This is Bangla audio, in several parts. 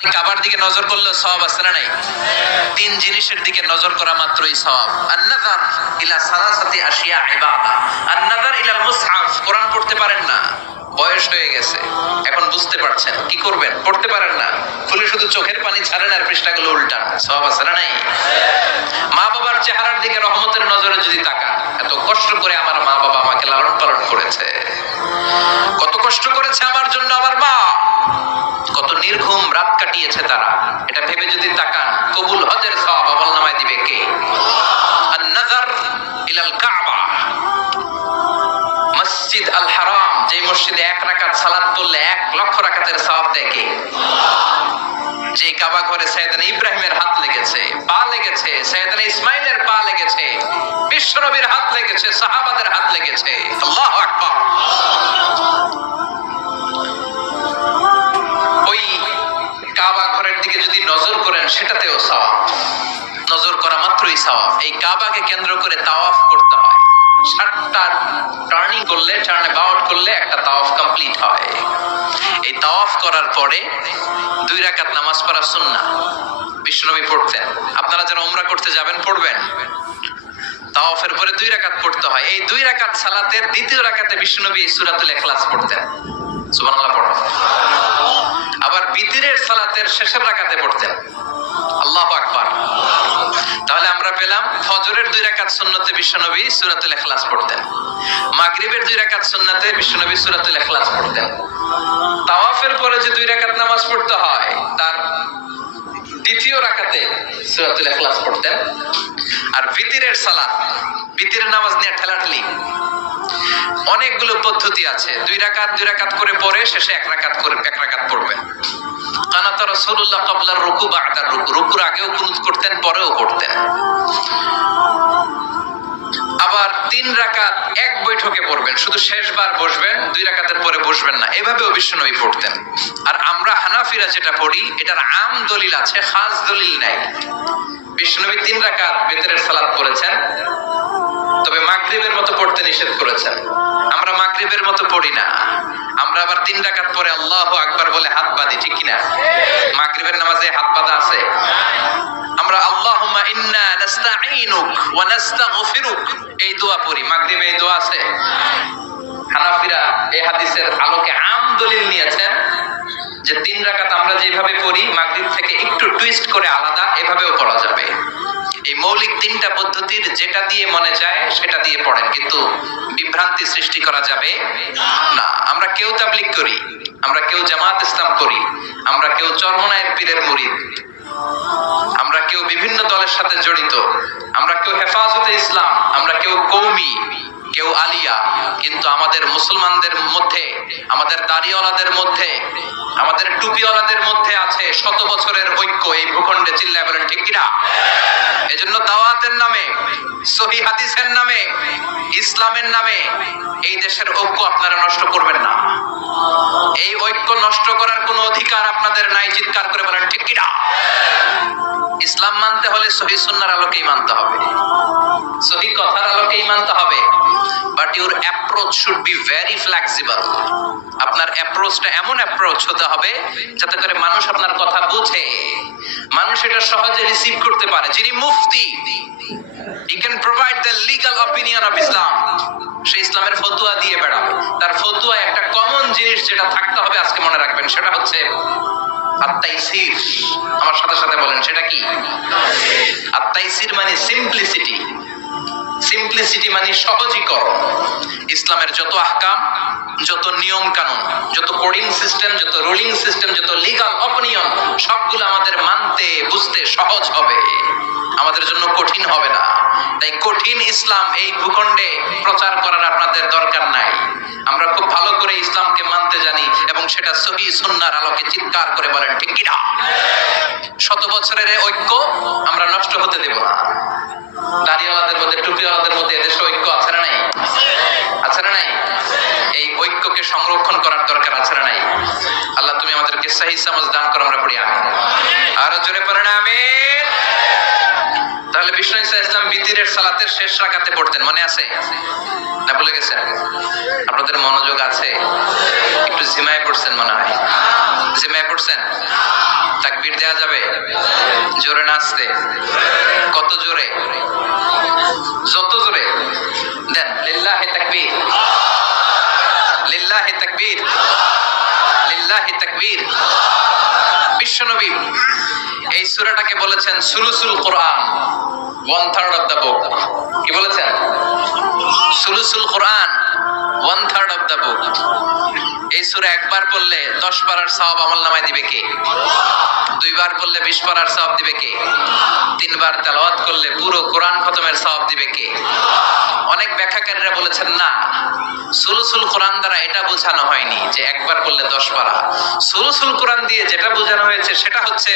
কাবার দিকে নজর করলে সওয়াব আছে না নাই? তিন জিনিসের দিকে নজর করা মাত্রই সওয়াব। আন-নাযার ইলা সালাসাতি আশিয়া ইবাদা। আন-নাযার ইলাল মুসহাফ, কোরআন পড়তে পারেন না, বয়স হয়ে গেছে, এখন বুঝতে পারছেন, কি করবেন? পড়তে পারেন না, খুলে শুধু চোখের পানি ছাড়েন আর পৃষ্ঠাগুলো উল্টান, সওয়াব আছে না নাই? মা বাবার চেহারার দিকে রহমতের নজরে যদি তাকান, এত কষ্ট করে আমার মা বাবা আমাকে লালন পালন করেছে, কত কষ্ট করেছে আমার জন্য আমার মা, কত নির্ঘুম রাত কাটিয়েছে তারা, এটা ভেবে যদি তাকান, কবুল হজের সওয়াব আমলনামায় দিবে কে? আন-নাযার ইলাল কাবা, মসজিদ আল হারাম, যে মসজিদে এক রাকাত সালাত পড়লে 1 লক্ষ রাকাতের সওয়াব দেয় কে? যে কাবা ঘরে সাইয়েদনা ইব্রাহিমের হাত লেগেছে, পা লেগেছে, সাইয়েদনা ইসমাইলের পা লেগেছে, বিশ্বনবীর হাত লেগেছে, সাহাবাদের হাত লেগেছে। আল্লাহু আকবার। ওই কাবা ঘরের দিকে যদি নজর করেন, সেটাতেও সওয়াব, নজর করা মাত্রই সওয়াব। এই কাবাকে কেন্দ্র করে তাওয়াফ করতে হয়, 7টা টার্নিং করলে, টার্ন অ্যাবাউট করলে একটা তাওয়াফ কমপ্লিট হয়। এই তাওয়াফ করার পরে 2 রাকাত নামাজ পড়া সুন্নাহ, বিশ্বনবী পড়তেন। আপনারা যারা উমরা করতে যাবেন পড়বেন, তাওয়াফের পরে 2 রাকাত পড়তে হয়। এই 2 রাকাত সালাতের দ্বিতীয় রাকাতে বিশ্বনবী সূরাতুল ইখলাস পড়তেন, সুবহানাল্লাহ পড়েন। আবার বিতরের সালাতের শেষের রাকাতে পড়তেন, আল্লাহু আকবার। তাহলে আমরা পেলাম ফজরের 2 রাকাত সুন্নতে বিশ্বনবী সূরাতুল ইখলাস পড়তেন, মাগরিবের 2 রাকাত সুন্নতে বিশ্বনবী সূরাতুল ইখলাস পড়তেন। তাওয়াফের পরে যে 2 রাকাত নামাজ পড়তে হয়, তার দ্বিতীয় রাকাতে সূরাতুল ইখলাস পড়তেন। আর বিতরের সালাত, বিতরের নামাজ নিয়ে ঠেলাঠেলি, অনেকগুলো পদ্ধতি আছে। 2 রাকাত করে পরে শেষে 1 রাকাত করে 1 রাকাত পড়বেন। কানাত রাসূলুল্লাহ ক্বাবলা রুকু বা'দা রুকু, রুকুর আগেও কুনুত করতেন, পরেও করতেন। আবার 3 রাকাত এক বৈঠকে পড়বেন, শুধু শেষবার বসবেন, 2 রাকাতের পরে বসবেন না, এভাবেও বিশ্বনবী পড়তেন। আর আমরা হানাফিরা যেটা পড়ি, এটার আম দলিল আছে, খাস দলিল নাই। বিশ্বনবী 3 রাকাত বিতরের সালাত পড়েছেন, তবে মাগরিবের মতো পড়তে নিষেধ করেছেন। আমরা মাগরিবের মতো পড়ি না, আমরা আবার 3 রাকাত পরে আল্লাহু আকবার বলে হাত বাঁধি, ঠিক কিনা? মাগরিবের নামাজে হাত বাঁধা আছে? আমরা আল্লাহুম্মা ইন্না নাস্তাঈনুক ওয়া নাস্তাগফিরুক এই দোয়া পড়ি, মাগরিবে এই দোয়া আছে? হানাফিরা এই হাদিসের আলোকে আম দলিল নিয়েছেন যে 3 রাকাত আমরা যেভাবে পড়ি, মাগরিব থেকে একটু টুইস্ট করে আলাদা, এভাবেও পড়া যাবে। এই মৌলিক 3টা পদ্ধতির যেটা দিয়ে মনে যায় সেটা দিয়ে পড়েন, কিন্তু বিভ্রান্তি সৃষ্টি করা যাবে না। আমরা কেউ তাবলীগ করি, আমরা কেউ জামাত ইসলাম করি, আমরা কেউ চরমনায়ের পীরের মুরিদ, আমরা কেউ বিভিন্ন দলের সাথে জড়িত, আমরা কেউ হেফাজতে ইসলাম, আমরা কেউ কওমি, কেউ আলিয়া, কিন্তু আমাদের মুসলমানদের মধ্যে, আমাদের দাড়িওয়ালাদের মধ্যে, আমাদের টুপিওয়ালাদের মধ্যে আছে 100 বছরের ঐক্য। এই ভূখণ্ডে চিল্লায় বলেন ঠিক কিনা? এজন্য দাওয়াতের নামে, সহিহ হাদিসের নামে, ইসলামের নামে এই দেশের ঐক্য আপনারা নষ্ট করবেন না। এই ঐক্য নষ্ট করার কোনো অধিকার আপনাদের নাই, চিৎকার করে বলেন ঠিক কিনা? ইসলাম মানতে হলে সহিহ সুন্নাহর আলোকেই মানতে হবে, সহিহ কথার আলোকেই মানতে হবে। But your approach should be very flexible. আপনার অ্যাপ্রোচটা এমন অ্যাপ্রোচ হতে হবে যাতে করে মানুষ আপনার কথা বুঝে, মানুষ এটা সহজে রিসিভ করতে পারে। যিনি মুফতি, he can provide the legal opinion of Islam, সে ইসলামের ফতোয়া দিয়ে বেড়াবে। তার ফতোয়ায় একটা কমন জিনিস যেটা থাকতে হবে, আজকে মনে রাখবেন, সেটা হচ্ছে আত-তাইসির। আমার সাথে সাথে বলেন, সেটা কি? আত-তাইসির মানে সিম্পলিসিটি, সিম্পলিসিটি মানে সহজীকরণ। ইসলামের যত আহকাম, যত নিয়ম কানুন, যত কোডিং সিস্টেম, যত রুলিং সিস্টেম, যত লিগাল অপিনিয়ন, সবগুলো আমাদের মানতে বুঝতে সহজ হবে, আমাদের জন্য কঠিন হবে না। তাই কঠিন ইসলাম এই ভূখণ্ডে প্রচার করার আপনাদের দরকার নাই। আমরা খুব ভালো করে ইসলামকে মানতে জানি, এবং সেটা সহিহ সুন্নাহর আলোকে, চিৎকার করে বলেন ঠিক কিনা? 100 বছরের ঐক্য আমরা নষ্ট হতে দেব না। দাড়িওয়ালাদের মধ্যে, টুপিওয়ালাদের মধ্যে এদেশে ঐক্য আছে না নাই? আছে না নাই? এই ঐক্যকে সংরক্ষণ করার দরকার আছে না নাই? আল্লাহ তুমি আমাদেরকে সহিহ সমাজ দান করো, আমরা পড়ি আমিন। আরো জোরে পড়েন আমিন। তাহলে বিষ্ণু ঈসা ইসলাম বিতরের সালাতের শেষ রাকাতে পড়তেন, মনে আছে না ভুলে গেছেন? আপনাদের মনোযোগ আছে? একটু জিমায় পড়ছেন মনে হয়, জিমায় পড়ছেন? তাকবীর দেয়া যাবে? জোরে না আসতে? কত জোরে? যত জোরে দেন। লিল্লাহি তাকবীর, লিল্লাহি তাকবীর, লিল্লাহি তাকবীর। বিশ্বনবী এই সূরাটাকে বলেছেন সুলুসুল কোরআন, 1/3 অফ দ্য বুক। কি বলেছেন? সুলুসুল কোরআন, 1/3 অফ দ্য বুক। এই সূরা একবার পড়লে 10 পারার সওয়াব আমলনামায় দিবে কে? দুইবার পড়লে 20 পারার সওয়াব দিবে কে? তিনবার তেলাওয়াত করলে পুরো কোরআন খতমের সওয়াব দিবে কে? অনেক ব্যাখ্যাকারীরা বলেছেন না, সুলুসুল কোরআন দ্বারা এটা বোঝানো হয়নি যে একবার পড়লে 10 পারা। সুলুসুল কোরআন দিয়ে যেটা বোঝানো হয়েছে সেটা হচ্ছে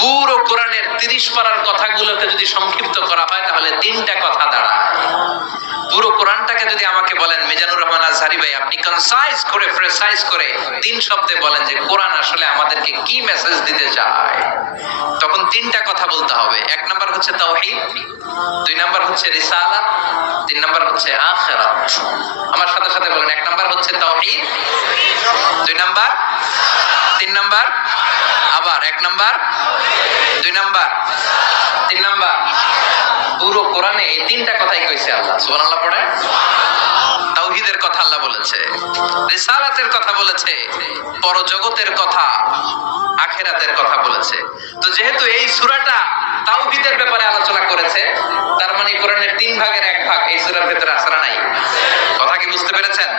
পুরো কোরআনের 30 পারার কথাগুলোকে যদি সংক্ষিপ্ত করা হয় তাহলে 3টা কথা দাঁড়ায়। পুরো কোরআনটাকে যদি আমাকে বলেন মিজানুর রহমান আজহারি ভাই আপনি কনসাইজ করে প্রেসাইজ করে 3 শব্দে বলেন যে কোরআন আসলে আমাদেরকে কি মেসেজ দিতে চায়, তখন 3টা কথা বলতে হবে। 1 নাম্বার হচ্ছে তাওহীদ, 2 নাম্বার হচ্ছে রিসালাত, 3 নাম্বার হচ্ছে আখিরাত। আমার সাথে সাথে বলেন, 1 নাম্বার হচ্ছে তাওহীদ, 2 নাম্বার, 3 নাম্বার, আবার 1 নাম্বার, 2 নাম্বার, 3 নাম্বার। পুরো কোরআনে এই 3টা কথাই কইছে আল্লাহ। সুবহানাল্লাহ পড়ে। তাওহীদের কথা আল্লাহ বলেছে, রিসালাতের কথা বলেছে, পরজগতের কথা, আখিরাতের কথা বলেছে। তো যেহেতু এই সূরাটা তাওহীদের ব্যাপারে আলোচনা করেছে, তার মানে কোরআনের 3 ভাগের 1 ভাগ এই সূরার ভিতরে আছে না নাই? কথা কি বুঝতে পেরেছেন?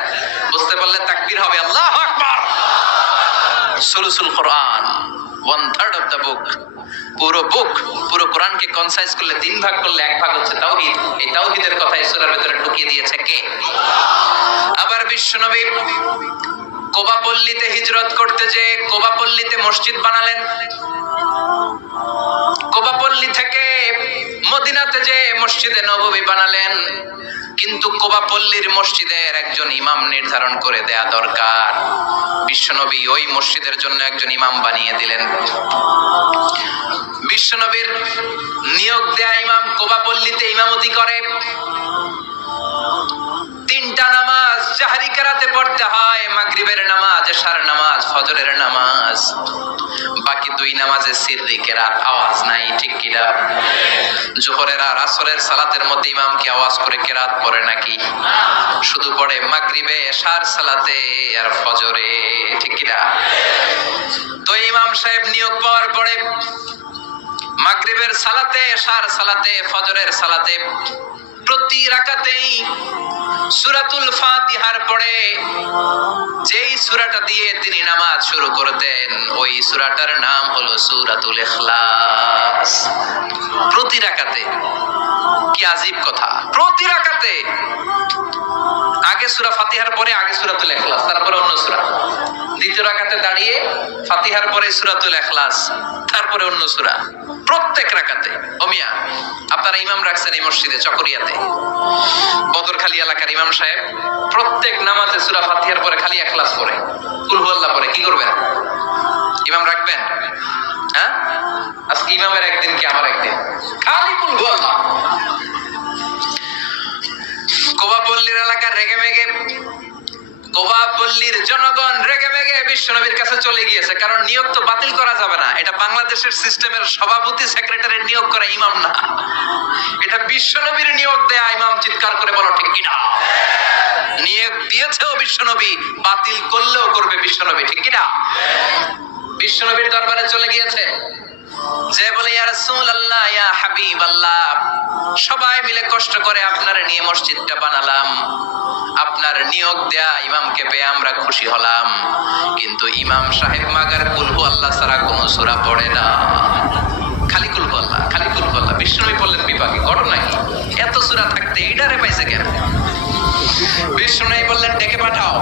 বুঝতে পারলে তাকবীর হবে, আল্লাহু আকবার। সুলুসুল কোরআন, 1/3 অফ দ্য বুক। পুরো বুক, পুরো কোরআনকে কনসাইজ করলে 3 ভাগ করলে 1 ভাগ হচ্ছে তাওহীদ। এই তাওহীদের কথা এই সূরার ভিতরে ঢুকিয়ে দিয়েছে কে? আবার বিশ্বনবী কোবা পল্লীতে হিজরত করতে যে কোবা পল্লীতে মসজিদ বানালেন, কোবা পল্লী থেকে মদিনাতে যে মসজিদে নববী বানালেন, কিন্তু কোবা পল্লীর মসজিদের একজন ইমাম নির্ধারণ করে দেয়া দরকার। বিশ্বনবী ওই মসজিদের জন্য একজন ইমাম বানিয়ে দিলেন। বিশ্বনবীর নিয়োগ দেয়া ইমাম কোবা পল্লীতে ইমামতি করে। 3টা নামাজ জাহরি কেরাতে পড়তে হয়, মাগরিবের নামাজ, এশার নামাজ, ফজরের নামাজ। বাকি 2 নামাজে সিররি কেরাত, আওয়াজ নাই, ঠিক কি না? জোহরের আর আসরের সালাতের মধ্যে ইমাম কি আওয়াজ করে কেরাত পড়ে নাকি? শুধু পড়ে মাগরিবে, এশার সালাতে আর ফজরে, ঠিক কি না? তো ইমাম সাহেব নিয়োগ পাওয়ার পরে মাগরিবের সালাতে, এশার সালাতে, ফজরের সালাতে প্রতি রাকাতেই সূরাতুল ফাতিহার পরে যেই সূরাটা দিয়ে তিনি নামাজ শুরু করতেন ওই সূরাটার নাম হলো সূরাতুল ইখলাস। প্রতি রাকাতে, কি আজীব কথা! প্রতি রাকাতে আগে সূরা ফাতিহার পরে আগে সূরাতুল ইখলাস, তারপরে অন্য সূরা। দ্বিতীয় রাকাতে দাঁড়িয়ে ফাতিহার পরে সূরাতুল ইখলাস, তারপরে অন্য সূরা। প্রত্যেক রাকাতে। ও মিয়া, আপনারা ইমাম রাখছেন এই মসজিদে চকরিয়াতে, বদরখালী এলাকার ইমাম সাহেব প্রত্যেক নামাজে সূরা ফাতিহার পরে খালি ইখলাস পড়ে, কুল হুয়াল্লাহ পড়ে। কি করবেন? ইমাম রাখবেন? হ্যাঁ, আজকে ইমামের একদিন কি আমার একদিন, খালি কুল হুয়াল্লাহ। কোবা পল্লীর এলাকার রেগে মেগে, কোবা পল্লীর জনগণ রেগে মেগে বিশ্বনবীর কাছে চলে গিয়েছে। কারণ নিয়োগ তো বাতিল করা যাবে না, এটা বাংলাদেশের সিস্টেমের সভাপতি সেক্রেটারি নিয়োগ করা ইমাম না, এটা বিশ্বনবীর নিয়োগ দেয়া ইমাম। চিৎকার করে বলো ঠিক কিনা? নিয়োগ দিয়েছেও বিশ্বনবী, বাতিল করলেও করবে বিশ্বনবী, ঠিক কিনা? বিশ্বনবীর দরবারে চলে গিয়েছে, যে বলে ইয়া রাসূলুল্লাহ, ইয়া হাবিবাল্লাহ, সবাই মিলে কষ্ট করে আপনারে নিয়ে মসজিদটা বানালাম, আপনার নিয়োগ দেয়া ইমামকে পেয়ে আমরা খুশি হলাম, কিন্তু ইমাম সাহেব মাগার কুল হুয়াল্লাহ ছাড়া কোনো সূরা পড়ে না, খালি কুল হুয়াল্লাহ, খালি কুল হুয়াল্লাহ। বিশ্বনবী বললেন বিপাকে ঘটনা কি? এত সূরা থাকতে এইটারে পাইছে কেন? বিশ্বনবী বললেন ডেকে পাঠাও।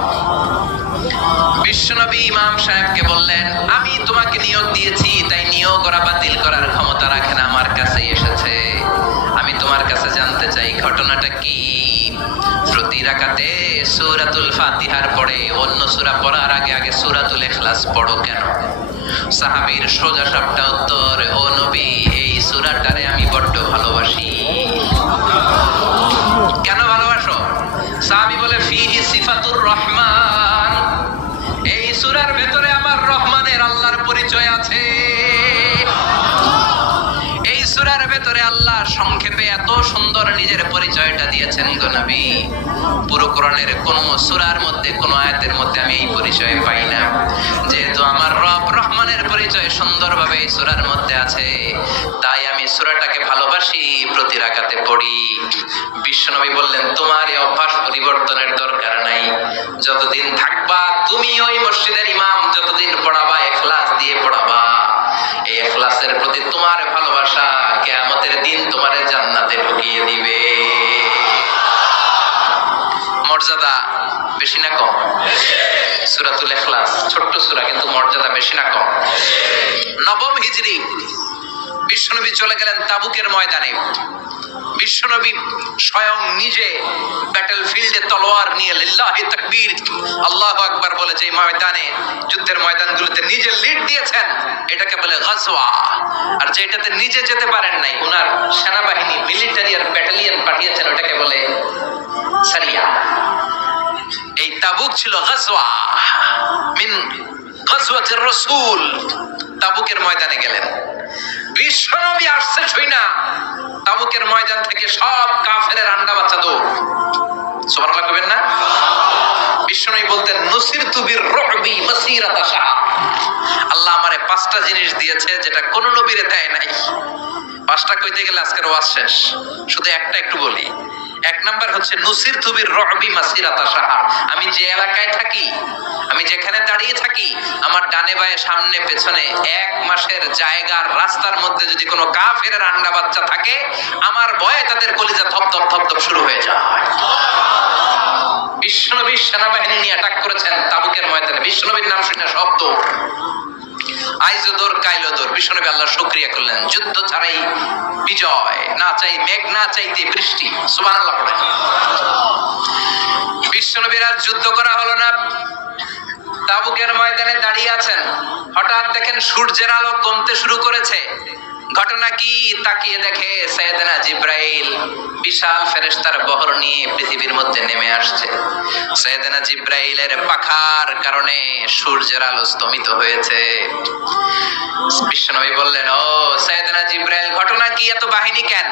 বিশ্বনবী ইমাম সাহেবকে বললেন, আমি তোমাকে নিয়োগ দিয়েছি, তাই নিয়োগ ওরা বাতিল করার ক্ষমতা রাখে না, আমার কাছে এসেছে। আমি তোমার কাছে জানতে চাই ঘটনাটা কি। প্রতি রাকাতে সূরাতুল ফাতিহার পরে অন্য সূরা পড়ার আগে আগে সূরাতুল ইখলাস পড়ো কেন? সাহাবীর সোজা সাপটা উত্তর, ও নবী, এই সূরাটারে আমি বড্ড ভালোবাসি। কেন ভালোবাসো? সাহাবী বলে, ফিহি সিফাতুর রহমান, এই সূরার ভেতরে আমার রহমানের আল্লাহর পরিচয় আছে। এই সূরার ভেতরে আল্লাহ সংক্ষেপে এত সুন্দর নিজের পরিচয়টা দিয়েছেন গো নবী। পুরো কোরআনের কোন সূরার মধ্যে কোন আয়াতের মধ্যে আমি এই পরিচয় পাই না। যেহেতু আমার রব রহমানের পরিচয় সুন্দরভাবে এই সূরার মধ্যে আছে, তাই আমি সূরাটাকে ভালোবাসি, প্রতি রাকাতে পড়ি। বিশ্বনবী বললেন, তোমার এই অভ্যাস পরিবর্তনের দরকার নাই। যতদিন থাকবা তুমি ওই মসজিদের ইমাম, যতদিন পড়াবা ইখলাস দিয়ে পড়াবা। এই ইখলাসের প্রতি তোমার ভালোবাসা কিয়ামতের দিন তোমারে জান্নাতে ঢুকিয়ে দিবে। মর্যাদা বেশি না কম? সূরাতুল ইখলাস ছোট্ট সূরা, কিন্তু মর্যাদা বেশি না কম? নবম হিজরি বিশ্বনবী চলে গেলেন তাবুকের ময়দানে। বিশ্বনবী স্বয়ং নিজে ব্যাটল ফিল্ডে তলোয়ার নিয়ে লিল্লাহি তাকবীর আল্লাহু আকবার বলে যে ময়দানে, যুদ্ধের ময়দানগুলোতে নিজে লিড দিয়েছেন, এটাকে বলে গাজওয়া। আর যেটাতে নিজে যেতে পারেন নাই, ওনার সেনাবাহিনী মিলিটারি আর ব্যাটালিয়ন পাঠিয়েছেন, ওটাকে বলে সারিয়া। এই তাবুক ছিল গাজওয়া মিন গাজওয়াতির রাসূল। তাবুকের ময়দানে গেলেন বিশ্বনবী, আসছে শুইনা তাবুকের ময়দান থেকে সব কাফেরের আন্ডা বাচ্চা দৌড়। সুবহানাল্লাহ কইবেন না? বিশ্বনবী বলতেন, নুসিরতু বির-রু'বি মাসিরাতা শাহর। আল্লাহ আমারে 5টা জিনিস দিয়েছে যেটা কোন নবীরে দেয় নাই। 5টা কইতে গেলে আজকের ওয়াজ শেষ, শুধু একটা একটু বলি। 1 নাম্বার হচ্ছে নুসিরতু বির-রু'বি মাসিরাতা শাহর। আমি যে এলাকায় থাকি, আমি যেখানে দাঁড়িয়ে থাকি, আমার ডানে বায়ে সামনে পেছনে 1 মাসের জায়গার রাস্তার মধ্যে যদি কোনো কাফেরের আন্ডা বাচ্চা থাকে, আমার ভয়ে তাদের কলিজা থপ থপ থপ থপ শুরু হয়ে যায়। বিশ্বনবী সেনাবাহিনী নিয়ে অ্যাটাক করেছেন তাবুকের ময়দানে। বিশ্বনবীর নাম শুনে সব দৌড়, আইজো দৌড় কাইলো দৌড়। বিশ্বনবী আল্লাহর শুকরিয়া করলেন, যুদ্ধ ছাড়াই বিজয়, না চাই মেঘ, না চাইতে বৃষ্টি। সুবহানাল্লাহ পড়ে। বিশ্বনবীর আর যুদ্ধ করা হলো না, তাবুকের ময়দানে দাঁড়িয়ে আছেন। হঠাৎ দেখেন সূর্যের আলো কমতে শুরু করেছে। ঘটনা কি? তাকিয়ে দেখে সাইয়েদনা জিব্রাইল বিশাল ফেরেশতার বহর নিয়ে পৃথিবীর মধ্যে নেমে আসছে। সাইয়েদনা জিব্রাইলের পাখার কারণে সূর্যের আলো স্তমিত হয়েছে। বিশ্বনবী বললেন, ও সাইয়েদনা জিব্রাইল, ঘটনা কি? এত বাহিনী কেন?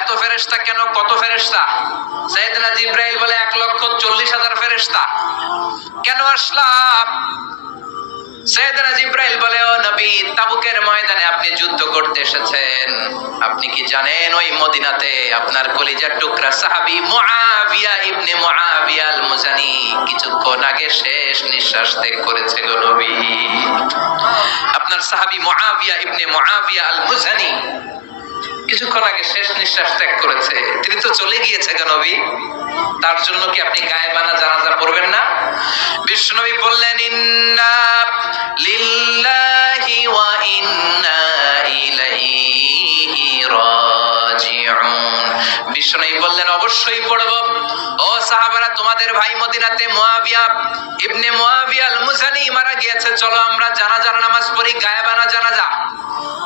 এত ফেরেশতা কেন? কত ফেরেশতা? সাইয়েদনা জিব্রাইল বলে, 1,40,000 ফেরেশতা। কেন আসলাম? সাইয়েদনা জিব্রাইল বলে, ও নবী, তাবুকের ময়দানে আপনি যুদ্ধ করতে এসেছেন। আপনি কি জানেন ওই মদিনাতে আপনার কলিজার টুকরা সাহাবী মুআবিয়া ইবনে মুআবিয়া আল মুজানি কিছুক্ষণ আগে শেষ নিঃশ্বাস ত্যাগ করেছে গো নবী। আপনার সাহাবী মুআবিয়া ইবনে মুআবিয়া আল মুজানি কিছুক্ষণ আগে শেষ নিঃশ্বাস ত্যাগ করেছে। তিনি তো চলে গিয়েছে গো নবী, তার জন্য কি আপনি গায়েবানা জানাজা পড়বেন না? বিশ্বনবী বললেন, ইন্না লিল্লাহি ওয়া ইন্না ইলাইহি রাজিউন। বিশ্বনবী বললেন, অবশ্যই পড়ব। ও সাহাবারা, তোমাদের ভাই মদিনাতে মুআবিয়া ইবনে মুআবিয়া আল মুজানি মারা গিয়েছে, চলো আমরা জানাজার নামাজ পড়ি। গায়েবানা জানাজা।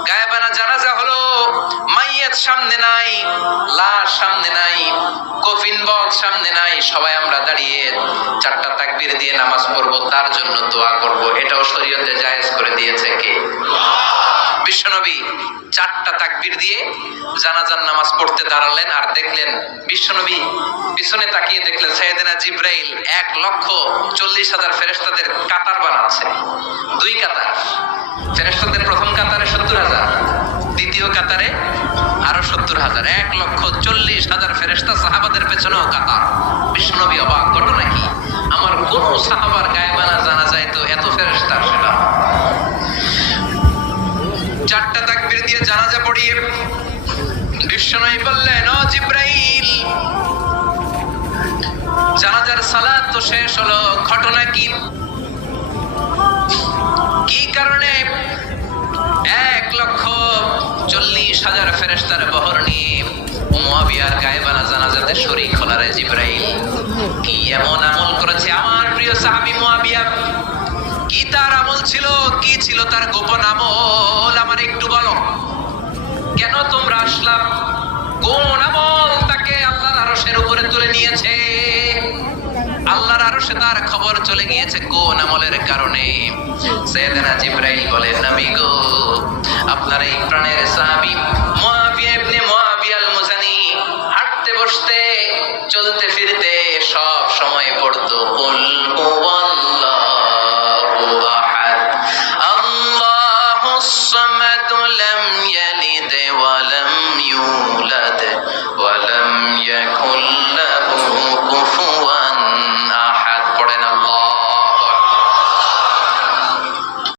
গায়েবানা জানাজা হলো মাইয়াত সামনে নাই, লাশ সামনে নাই, কফিন বক্স সামনে নাই, সবাই আমরা দাঁড়িয়ে 4টা তাকবীর দিয়ে নামাজ পড়বো, তার জন্য দোয়া করব। এটাও শরীয়তে জায়েজ করে দিয়েছে কে? বিশ্বনবী 4টা তাকবীর দিয়ে জানাজার নামাজ পড়তে দাঁড়ালেন। আর দেখলেন বিশ্বনবী পিছনে তাকিয়ে দেখলেন সাইয়েদনা জিব্রাইল 1,40,000 ফেরেশতাদের কাতার বানাচ্ছে। 2 কাতার। ফেরেশতাদের প্রথম কাতারে 70,000, দ্বিতীয় কাতারে আরো 70,000, 1,40,000 ফেরেশতা সাহাবাদের পেছনেও কাতার। বিশ্বনবী অবাক, ঘটনা কি? আমার কোন সাহাবার গায়েবানা জানা যায় তো এত ফেরেশতা আসে না। 4টা তাকবীর দিয়ে জানাজা পড়িয়ে বিশ্বনবী বললেন, ও জিব্রাইল, জানাজার সালাত তো শেষ হলো, ঘটনা কি? কি কারণে 1,40,000 ফেরেশতার বহর নিয়ে মুআবিয়ার গায়েবানা জানাজাতে শরীক হলো রে জিব্রাইল? কি এমন আমল করেছে আমার প্রিয় সাহাবী মুআবিয়া? কি তার আমল ছিল? কি ছিল তার গোপন আমল? আমার একটু বলো। কেন তোমরা আসলাম? কোন আমল তাকে আল্লাহর আরশের উপরে তুলে নিয়েছে? আল্লাহর আরশে তার খবর চলে গিয়েছে কোন আমলের কারণে। সাইয়েদনা জিবরাইল বলেন, নবী গো, আপনার এই প্রাণের সাহাবী মুআবিয়া ইবনে মুআবিয়া আল মুজানি হাঁটতে বসতে চলতে ফিরতে সব সময় পড়তো কুল হুয়াল্লাহু